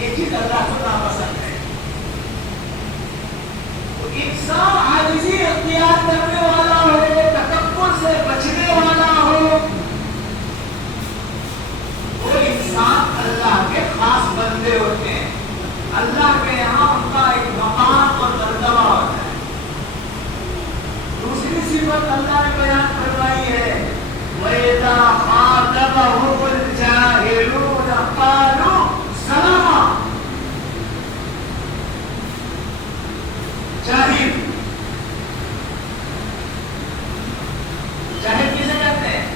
یہ چیز اللہ کو ناپسند ہے. تو انسان عاجزی اختیار کرنے والا ہو, تکبر سے بچنے والا ہو, وہ انسان اللہ کے خاص بندے ہوتے ہیں. اللہ کے یہاں ان کا ایک مقام اور مرتبہ ہوتا ہے. دوسری صفت اللہ نے بیان کروائی ہے, وَإِذَا خَاطَبَهُمُ الْجَاهِلُونَ قَالُوا سَلَامًا. جاہل کسے کہتے ہیں؟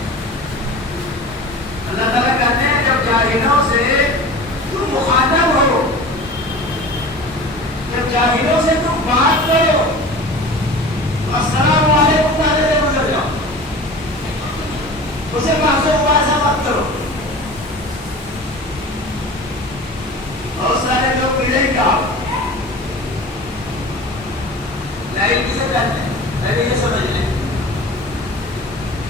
اللہ تعالیٰ کہتے ہیں جب جاہلوں سے تم مخاطب ہو, جب جاہلوں سے تم بات کرو, السلام علیکم کہتے تھے گزر جاؤ, اسے بحث و مباحثہ مت کرو. بہت سارے لوگ ملے ہی کہا جاہل کسے کہتے ہیں؟ پہلے یہ سمجھ لیں,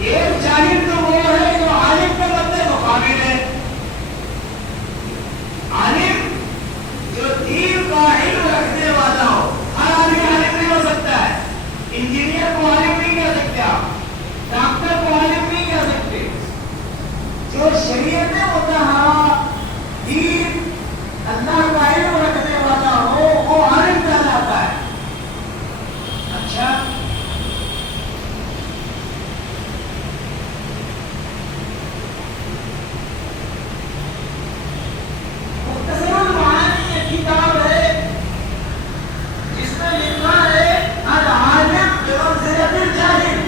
ایک جاہل تو وہ ہے جو عالم کے بدلے مقابل ہے. عالم جو دین کا علم رکھنے والا ہو. ہر آدمی عالم نہیں ہو سکتا ہے. انجینئر کو عالم نہیں کہہ سکتے آپ, ڈاکٹر کو عالم نہیں کہہ سکتے. جو شریعت مطہرہ دین اللہ کا علم رکھنے والا ہو وہ عالم کہلاتا ہے. اچھا, مختصر المعانی ایک کتاب ہے جس میں لکھا ہے العالم بمنزلۃ الجاہل.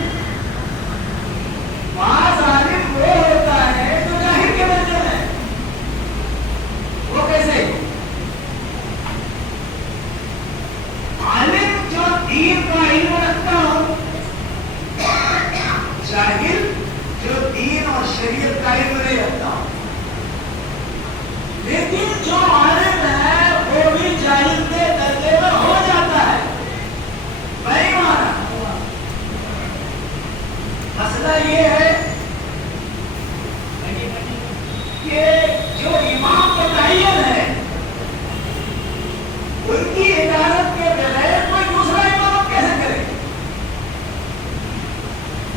بعض عالم وہ ہوتا ہے جو جاہل کے درجے میں. وہ کیسے؟ عالم جو دین کا علم رکھتا ہو, جاہل جو دین اور شریعت کا علم نہیں رکھتا ہو. لیکن جو عالم ہے وہ بھی جاہل کے درجے میں ہو جاتا ہے. بھائی مانا مسئلہ یہ ہے کہ جو امام متعین ہے ان کی اجازت کے بغیر کوئی دوسرا امام کیسے کرے؟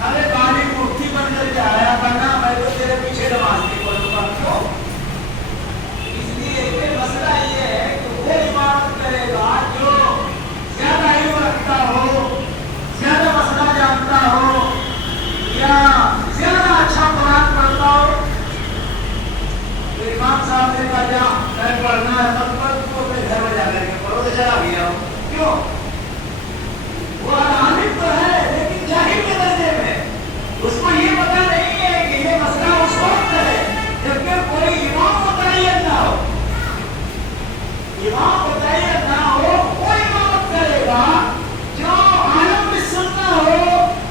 ارے بالی مفتی بن کر کے آیا بنا, میں تو تیرے پیچھے نماز نہیں پڑھوں گا. کیوں؟ اس لیے کہ مسئلہ یہ ہے کہ وہ امامت کرے گا جو زیادہ علم رکھتا ہو, زیادہ مسئلہ جانتا ہو, یا زیادہ اچھا قرآن پڑھتا ہو. تو امام صاحب نے کہا جا میں پڑھنا ہے مت پڑھ, تو اپنے گھر میں جا کر کے پڑھو, تو چلا گیا ہو. کیوں؟ وہ عالم تو ہے لیکن جاہل کے درجے میں. اس کو یہ پتا نہیں ہے کہ یہ مسئلہ اس وقت ہے جبکہ کوئی امام متعین نہ ہو. امام متعین نہ ہو, وہ امامت کرے گا جو عالم بھی سننا ہو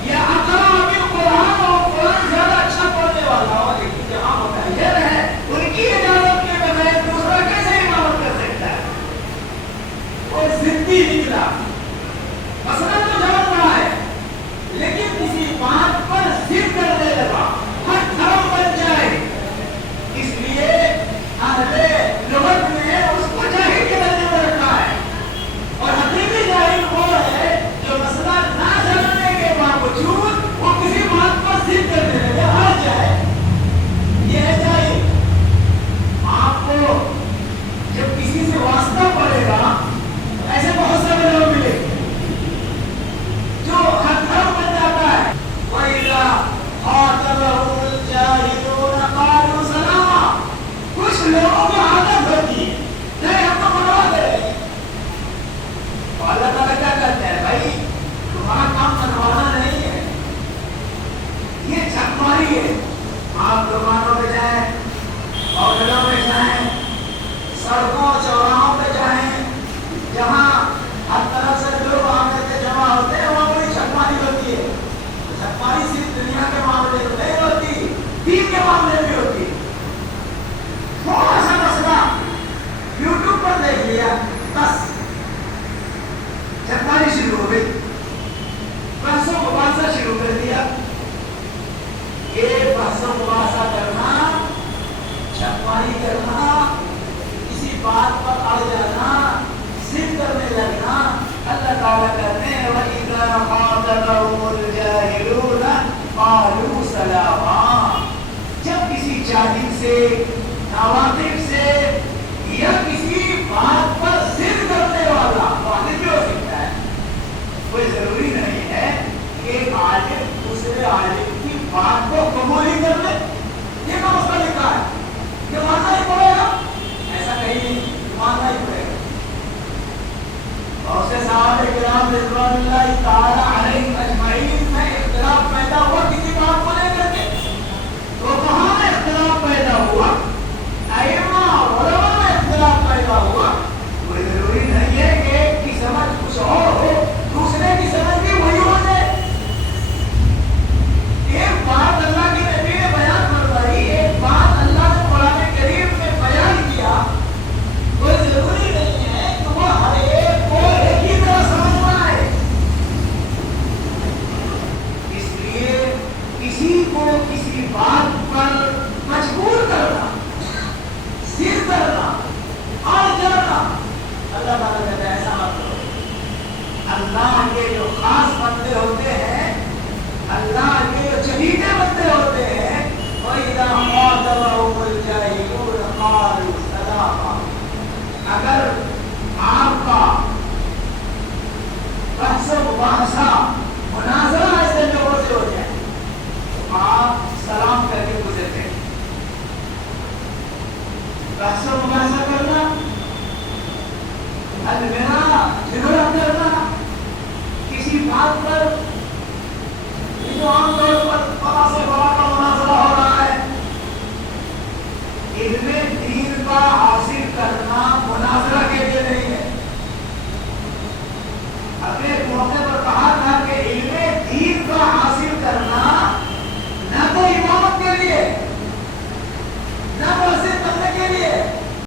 یا اقرا بالقرآن ہو, قرآن زیادہ اچھا پڑھنے والا ہو. لیکن جہاں متعین ہے ان کی اجازت کے بغیر دوسرا کیسے امامت کر سکتا ہے؟ وہ ضدی نکلا. مسئلہ تو جان رہا ہے لیکن کسی بات پر ضد کرنے لگا, ہر دھرم بن جائے. اس لیے اہل لغت نے اس کو جاہل کے درجے میں رکھا ہے. اور حقیقی جاہل وہ ہے جو مسئلہ نہ جاننے کے باوجود وہ کسی بات پر ضد کرنے لگے, ہار جائے. یہ ہے جاہل. آپ کو جب کسی سے واسطہ پڑے گا, ایسے بہت سارے لوگ ملے جو ہر دھرم بن جاتا ہے. وَإِذَا خَاطَبَهُمُ الْجَاهِلُونَ قَالُوا سَلَامًا. کچھ لوگوں کی عادت ہوتی ہے نہیں ہم تو منوا دے رہے ہیں. تو اللہ تعالیٰ کیا کہتے ہیں, بھائی تمہارا کام منوانا نہیں ہے, یہ چھپماری ہے. آپ دکانوں پہ جائیں, ہوٹلوں پہ جائیں, سڑکوں چوراہوں پہ جائیں, جہاں ہر طرف سے لوگ آنے سے جمع ہوتے ہیں وہاں بڑی چھپماری ہوتی ہے. چھپماری صرف دنیا کے معاملے میں نہیں ہوتی, دین کے معاملے میں ہوتی ہے. تھوڑا سا مسئلہ یوٹیوب پر دیکھ لیا بس چھپماری شروع ہو گئی, بحث و مباحثہ شروع کر دیا. یہ بحث و مباحثہ کرنا, چھپماری کرنا, کسی بات پر تعالیٰ کہتے ہیں وَإِذَا خَاطَبَهُمُ الْجَاهِلُونَ قَالُوا سَلَامًا. جب کسی جاہل سے، ناواقف سے یا کسی بات پر ضد کرنے والا واقف بھی ہو سکتا ہے. کوئی ضروری نہیں ہے کہ عالم دوسرے عالم کی بات کو قبول ہی کر لے. یہ کہاں اس کا لکھا ہے کہ ماننا ہی پڑے گا؟ ایسا کہیں ماننا ہی پڑے گا. اور اس سے صحابہ کرام رضوان اللہ تعالی علیہم اجمعین میں اختلاف پیدا ہوا کسی بات کو لے کر کے. تو کہاں میں اختلاف پیدا ہوا؟ ائمہ علماء میں اختلاف پیدا ہوا. کوئی ضروری نہیں ہے کہ ایک کی سمجھ کچھ اور ہو، دوسرے کی سمجھ بھی وہی ہو جائے. ایک بات اللہ کے نبی نے بیان فرمائی، ایک بات اللہ نے قرآن کریم میں بیان کیا. کوئی ضروری نہیں ہے کہ وہ ہر ایک کو ایک ہی طرح سمجھنا ہے. اس لیے کسی کو کسی بات پر مجبور کرنا، ضد کرنا اور جلنا، اللہ تعالیٰ کہتا ہے ایسا مت کرو. اللہ کے جو خاص بندے ہوتے ہیں، اللہ کے جو چہیتے بندے ہوتے ہیں، وَإِذَا خَاطَبَهُمُ الْجَاهِلُونَ قَالُوا سَلَامًا. اگر آپ کا بحث و مباحثہ مناظرہ ایسے لوگوں سے ہو جائے تو آپ سلام کر کے گزرتے ہیں. بحث و مباحثہ کرنا، المیرا جھگڑا کرنا کسی بات پر، جو عام طور پر بڑا سے بڑا کا مناظرہ ہو رہا ہے، اس میں